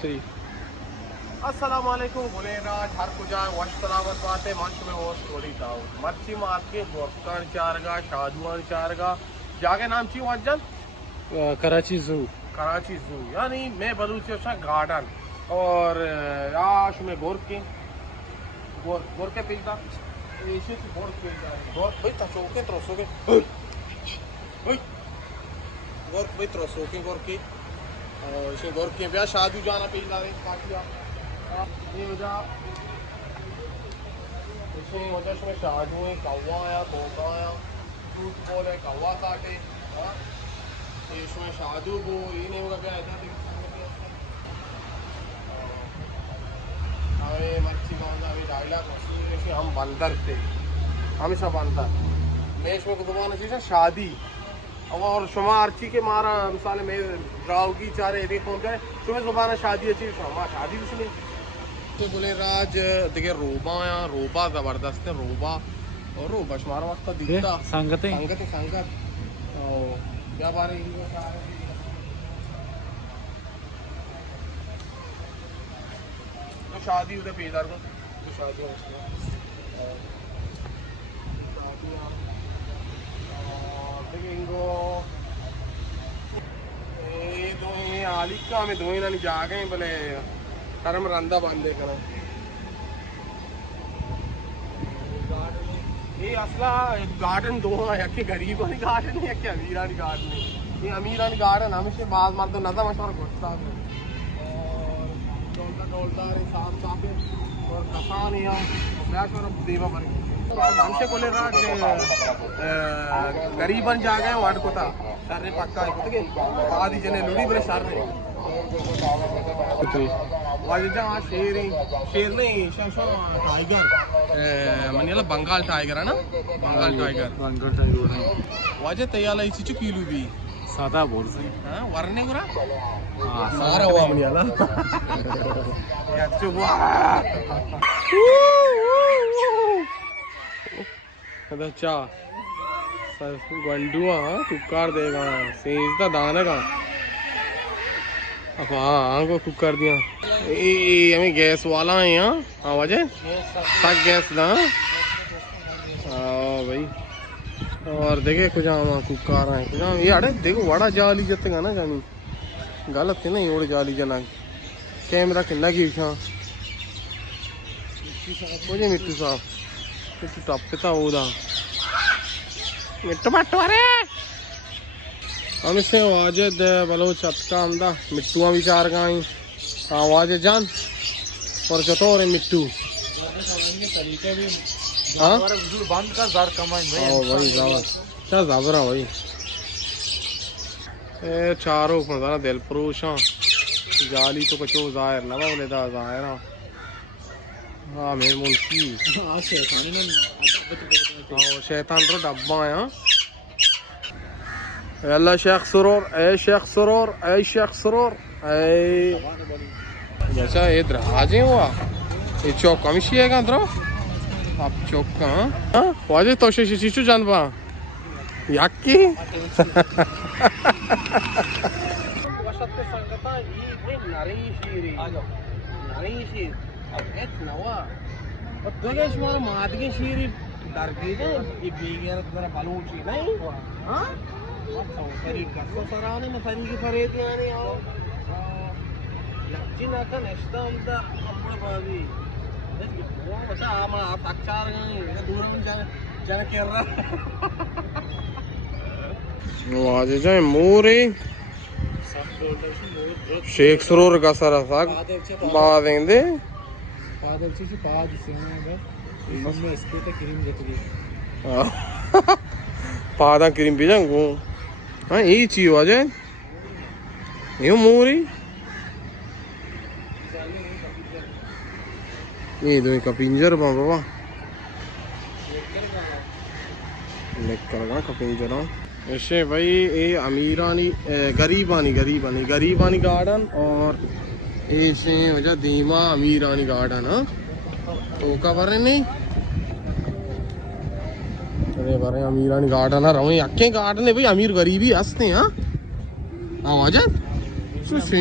अस्सलामुअलैकुम गुनेगार हर कुजा वशलावत बातें मंच में वो स्टोरी था मच्छी मार्केट गोरकन चारगा शादुआन चारगा जागे नाम ची वजन कराची जू यानी मैं बलूचिस्तान गार्डन और आश में गोर के पिलता ऐसे से गोर भाई तसोके त्रोसोके भाई त्रोसोके गोर के इसे गोर के ब्याह शादी जाना पिलता रे काटिया ये वजह इसे वजह से शादी में कौवा आया तोता आया झूठ बोले कौवा काटे इसमें शादी को ये नहीं होगा क्या ऐसा हमें मच्छी बांधा अभी डायलॉग मछली हम बंदर थे हमेशा बंदर मैं इसमें को दुकान चीज़ शादी और शुमा अर्ची के मारा मिसाल में गाँव की चारे एक फोन करे तुम्हें जुबान शादी अच्छी शुमा शादी कुछ नहीं तो बोले राज देखिए रोबा आया रोबा ज़बरदस्त है रोबा और रोबा शुमारा वक्त दिखता संगत क्या बारे शादी उधर पेदार को तो शादी आलिका में दो ना जा गए बोले कर्म रंदा बांधे कर ये असला गार्डन दो है गरीबानी गार्डन है क्या अमीरानी गार्डन है ये अमीरानी गार्डन हमेशा बाल मार दो नज़ा मशवरा घुटता है और डोलता रे साफ साफ और कसान है और देवा बन हमसे बोले राज गरीबन जा गए वाट को था सर रे पक्का है कुछ के आदि जने लुड़ी बरे सर रे वाजिदा शेर नहीं टाइगर मनीला बंगाल टाइगर है ना बंगाल टाइगर वाजे तयाला इसी चुकीलू भी सादा बोल से हां वरने गुरा सारा हुआ मनीला याचो अच्छा गंडुआ कुकर देगा सेज दा दाना का अब हाँ को कुकर दिया हमें गैस वाला है यहाँ हाँ वजह तक गैस ना हाँ भाई और देखे कुछ कुकर है कुछ ये अरे देखो बड़ा जाली जतेगा ना जानी गलत है ना ये जाली जना कैमरा किन्ना की मुझे मिट्टू साहब मिट्टू टपता होदा मिट्टू पट्टू अरे हम इसे वाजिद बलोच अटका आमदा मिट्टुआ भी चार गाई आवाज जान और चतोर मिट्टू हाँ बंद का जार कमाई भाई क्या जाबरा भाई ए चारों मजा दिल परोश जाली तो कचो जाहिर ना बोले दा जाहिर हाँ मैं मुल्की शैतान रो डब्बा है यल्ला शेख सरोर अच्छा ये दराजे हुआ ये चौक कमिशी है क्या दरो आप चौक का हाँ वाजे तो शिशु जानबा याकी सराने में की फरेद यानी लक्ष्य ना का नेस्ता उनका अपना बावी वो बता आम आप अक्षर गए दूर में जाने कर रहा वो आज जाए मोरे शेख सरोर का सारा साग बाद देंगे बाद अच्छी बाद से में इसके तो क्रीम जतगी पादा क्रीम भी जाऊँ हाँ यही चीज आ जाए यूँ मोरी ये दो का पिंजर बाबा लेकर का पिंजर ऐसे भाई ये अमीरानी गरीबानी गार्डन और ऐसे वजह धीमा अमीरानी गार्डन हाँ तो का बारे नहीं अरे बारे अमीरानी गार्डन है रहो अक्के गार्डन है भाई अमीर गरीबी हंसते हैं हाँ आवाज सुशी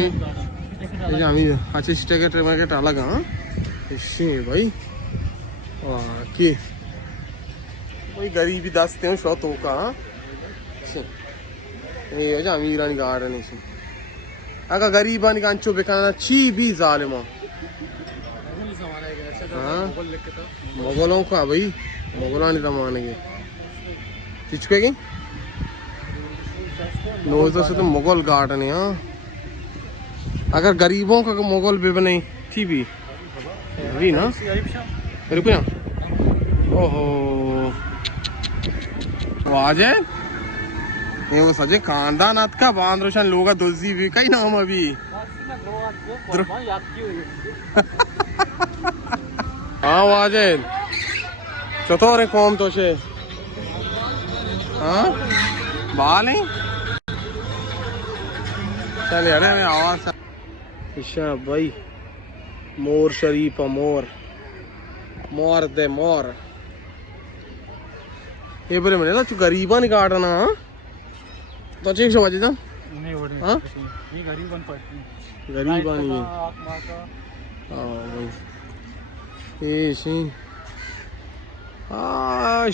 আমি আছে টিকেট মার্কেট আলাদা এসে ভাই কি ওই গরিবি দাসতে শত হোকা এই যে আমি ইরানি গার্ডেন এসে আগা গরিবানি কাঞ্চো বেকানা ছি বি জালেমা हाँ मुगलों का भाई मुगलानी जमाने के चिचकेगी नोज़ों से तो मुगल गार्डन है हाँ अगर गरीबों का मुगल भी बने थी भी ना रुपया ओहो वो आज है ये वो सजे खानदान आत का बांध रोशन लोगा दोजी भी कई नाम अभी हाँ वाजेद चतोरे कौम तो शे हाँ बाल नहीं चले अरे मैं आवाज़ ईशा भाई मोर शरीफ मोर मोर दे मोर ये बरे मैंने ना चु गरीबा नहीं काटना हाँ तो चेक समझ जा हाँ गरीबा नहीं हाँ भाई ऐसे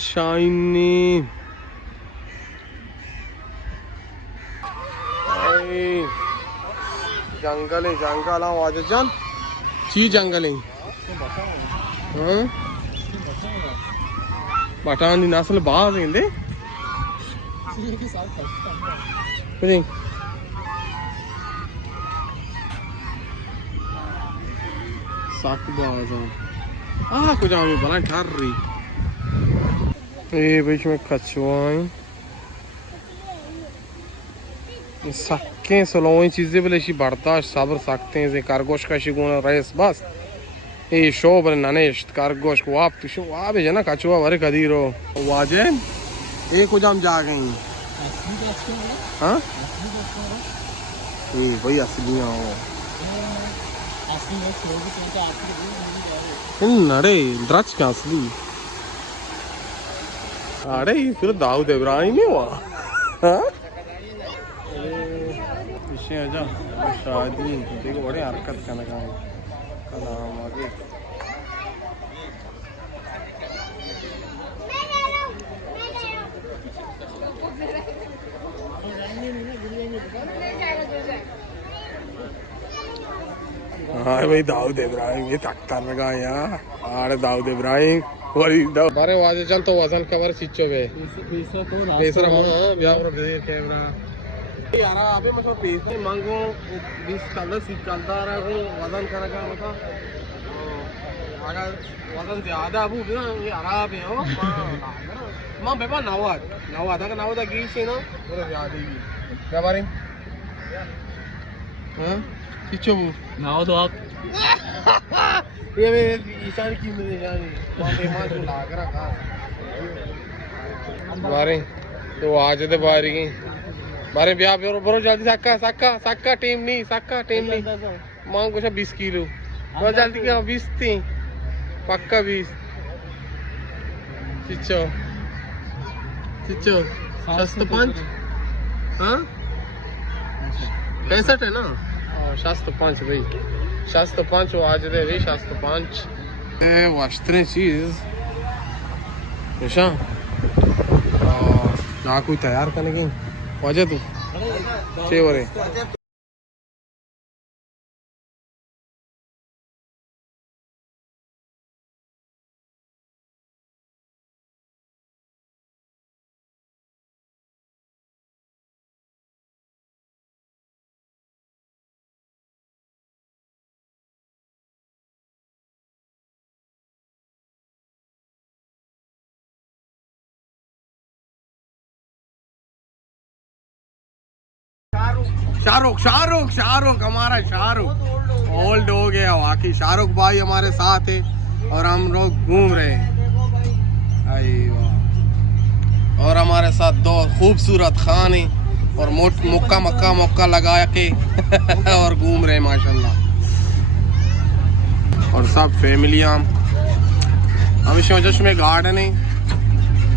शाइनी जंगल है जंगल आवाज जान ची जंगल है हाँ बटानी नस्ल बाहर हैं कुछ साक बाज कुछ आमी बना ठहर रही ये बीच में कछुआएं सक्के सलोई चीजें बोले शी बर्दाश्त सब्र सकते हैं जे कारगोश का शिगुना रेस बस ये शो बने ननेश कारगोश को आप तो शो आप है ना कछुआ वरे कदीरो वाजे ये कुछ हम जा गए हाँ ये भाई असलियाँ हो अरे ड्रच क्या असली अरे फिर दाऊद इब्राहिम ही हुआ हाँ इसे आजा शादी देखो बड़े हरकत करने का कलाम आगे हाँ भाई दाऊद इब्राहिम ये तख्तर लगा यार अरे दाऊद इब्राहिम बारे वाजे चल तो वजन कवर सिचो बे पैसा हां ब्यावर दे कैमरा यार अबे मैं पैसे मांगो 20 कलर सीट चलता रहा को वजन करेगा मतलब अगर वजन ज्यादा अबू ना ये आराम है हो मां बेबा नवाद अगर नवाद की से ना और ज्यादा ही क्या बारे हां सिचो नाव तो आप ये ईशान की मेरे जानी मां जो लाग रहा बारे तो आज तो बारी की बारे ब्याह बरो जल्दी सक्का टीम नहीं मांग कुछ 20 किलो बहुत जल्दी क्या 20 थी पक्का 20 चिच्चो शास्त्र 5 हाँ 65 है ना शास्त्र 5 भाई शास्त्र 5 वो आज दे भाई शास्त्र 5 वास्त्रे चीज ऐसा ना कोई तैयार करने की वजह तू छे हो रहे शाहरुख हमारा शाहरुख ओल्ड हो गया वाकई शाहरुख भाई हमारे साथ है और हम लोग घूम रहे हैं और हमारे साथ दो खूबसूरत खान है और मक्का लगा के और घूम रहे हैं माशाल्लाह और सब फैमिलियाँ हम इस में गार्डन है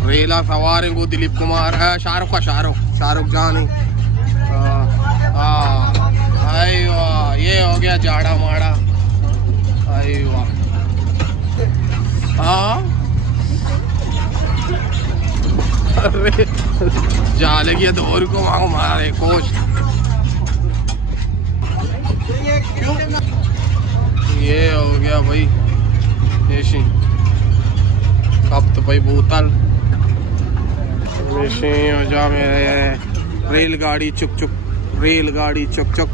रेला सवार है वो दिलीप कुमार शाहरुख जान है आई वाह, ये हो गया जाड़ा माड़ा। आई वाह, हाँ अरे जा लगी दौर को मांगो मारे कोच। ये हो गया भाई एशी कप तो भाई बोतल हो जा मेरे रेलगाड़ी चुक चुक, रेलगाड़ी चुक चुक।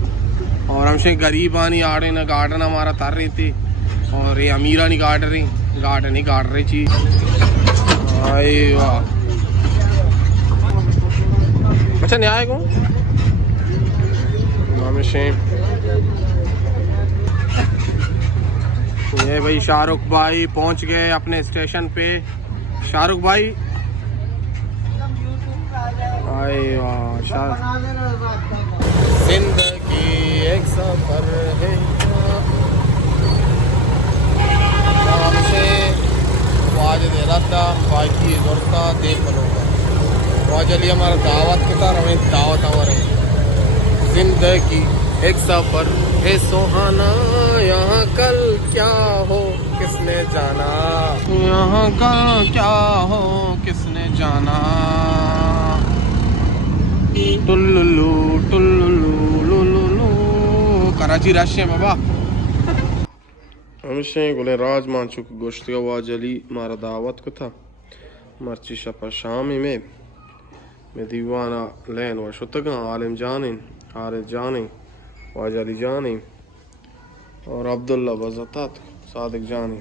और हमसे गरीब आनी आ रही ना, गार्डन हमारा तर रही थी और ये अमीरा नहीं काट रही, गार्डन नहीं काट रही चीज। आई वाह, अच्छा नहीं आएगा ये भाई शाहरुख भाई पहुंच गए अपने स्टेशन पे। शाहरुख भाई आए वाह, जिंदगी एक सफर है। हमसे वाज दे रहा था बाकी जोरता देख लोगा वाजली हमारा दावत के तार हमें दावत हमारे। जिंदगी एक सफर है सुहाना, यहाँ कल क्या हो किसने जाना, यहाँ कल क्या हो किसने जाना। टुल्लुलु टुल्लुलु लुलुलु, कराची राशि है बाबा। हमसे गोले राज मांचुक गोश्त का वाजली मारा दावत को था मर्ची शपा शामी में दीवाना लैन व शुतगा आलिम जानिन हारिस जानी वाजली जानी और अब्दुल्ला बज़तात सादिक जानी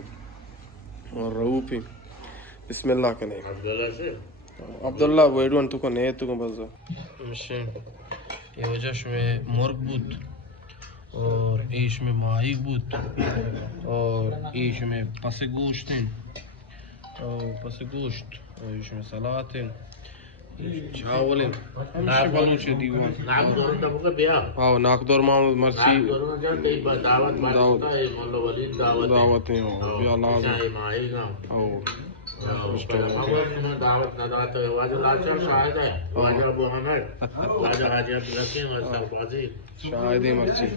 और रऊफी बिस्मिल्लाह के नहीं अब्दुल्ला वेडवन तुको ने तुको बज़ मशे ये वजह में मुर्ग बुत और ईश में माही बुत और ईश में पस गोश्त और पस गोश्त और ईश में सलात है चावल बलूच दीवान हाँ नाकदौर मामूद मर्ची दावत है बिया लाज़िम शायद मर्ची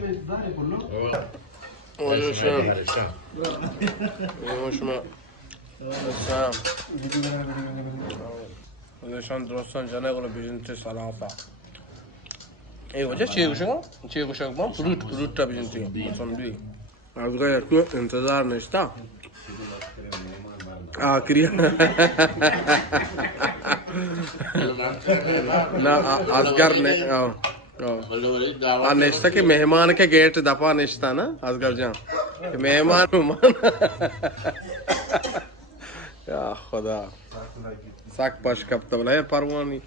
dostan cana göre birinci salata. Hoca çiğ kuşak mı? Fruit da birinci. Son değil. Az gayet intizar neşta. आखिरी ना असगर ने नेश्ता के मेहमान के गेट दफा नेश्ता ना असगर जहाँ मेहमान या खुदा साक पश कब तब परवानी